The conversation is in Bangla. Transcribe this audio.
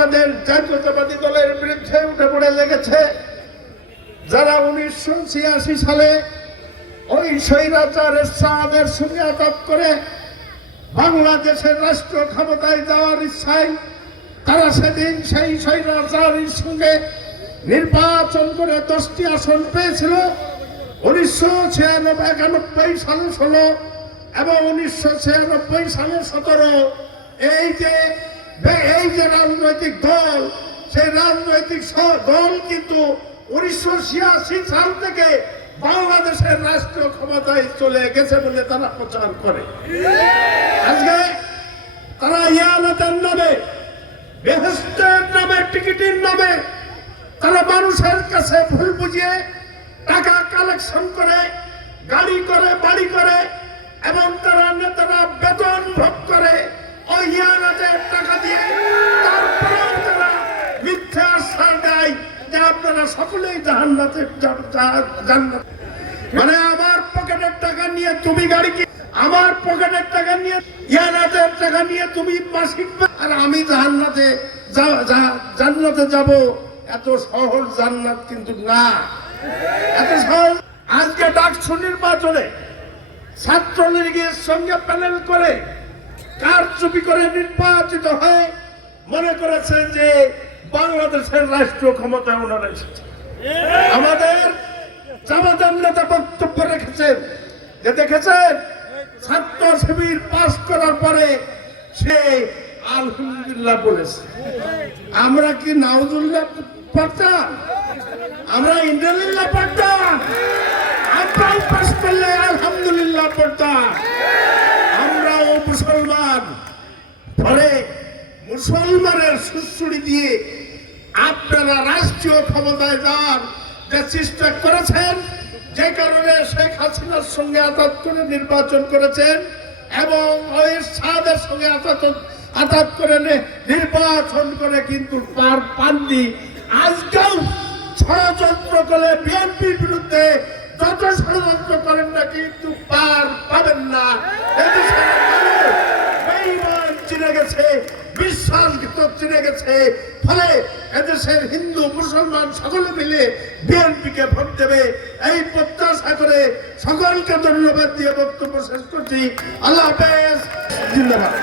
বাংলাদেশ জাতীয়তাবাদী দলের বিরুদ্ধে উঠে পড়ে লেগেছে, যারা 1986 সালে ওই স্বৈরাচার এরশাদের সঙ্গে আঘাত করে বাংলাদেশের রাষ্ট্র ক্ষমতায় যাওয়ার ইচ্ছায় তারা সেদিন সেই স্বৈরাচারের সঙ্গে নির্বাচন করে 10টি আসন পেয়েছিল। 1991 সালে 16 এবং 1996 সালে 17। এই যে রাজনৈতিক দল, সেই রাজনৈতিক দল কিন্তু 1986 সাল থেকে বাংলাদেশের রাষ্ট্র ক্ষমতায় চলে গেছে বলে তারা প্রচার করে। আজকে তারা ইয়ানতের নামে, বেহেশতের নামে, টিকিটের নামে তারা মানুষের কাছে ভুল বুঝিয়ে টাকা কালেকশন করে, গাড়ি করে, বাড়ি করে এবং তারা নেতারা বেতন ভোগ করে ওই ইয়ানতের টাকা দিয়ে। তারপরেও তারা মিথ্যা আশ্বাস দেয় যে আপনারা সকলেই জান্নাতে জান্নাত। মানে আমার পকেটের টাকা নিয়ে তুমি গাড়ি কি, আমার পকেটের টাকা নিয়ে ইয়ানাতের টাকা নিয়ে তুমি মাসিক, আর আমি জান্নাতে যাব। এত সহজ জান্নাত কিন্তু না, এত সহজ। আজকে ডাকসু নির্বাচনে ছাত্রলীগের সঙ্গে প্যানেল করে কারচুপি করে নির্বাচিত হয়ে মনে করেছেন যে বাংলাদেশের রাষ্ট্রীয় ক্ষমতায় ওনারা এসেছে। আমাদের জামাতের নেতা বক্তব্য রেখেছেন যে দেখেছেন ছাত্র শিবির পাস করার পরে সে আলহামদুলিল্লাহ বলেছে। আমরা কি নাউজুল্লাহ পড়তাম? আমরা ইন্দ্রিল্লাহ পড়তাম? আমরাও পাস করলে আলহামদুলিল্লাহ পড়তাম। আমরাও মুসলমান, পরে মুসলমানের সুশ্রুড়ি দিয়ে আপনারা রাষ্ট্রীয় ক্ষমতায় যাওয়ার যে চেষ্টা করেছেন, যে কারণে শেখ হাসিনার সঙ্গে আঘাত করে নির্বাচন করেছেন এবং এরশাদের সঙ্গে আঘাত করে নির্বাচন করে কিন্তু পার পাননি। আজকেও ষড়যন্ত্র করে বিএনপির বিরুদ্ধে যত ষড়যন্ত্র করেন না কিন্তু পার পাবেন না। এদেশের মানুষ বেঈমান চিনে গেছে, বিশ্বাসঘাতক চিনে গেছে। ফলে এদেশের হিন্দু মুসলমান সকলে মিলে বিএনপিকে ভোট দেবে এই প্রত্যাশা করে সকলকে ধন্যবাদ দিয়ে বক্তব্য শেষ করছি। আল্লাহ হাফেজ, জিন্দাবাদ।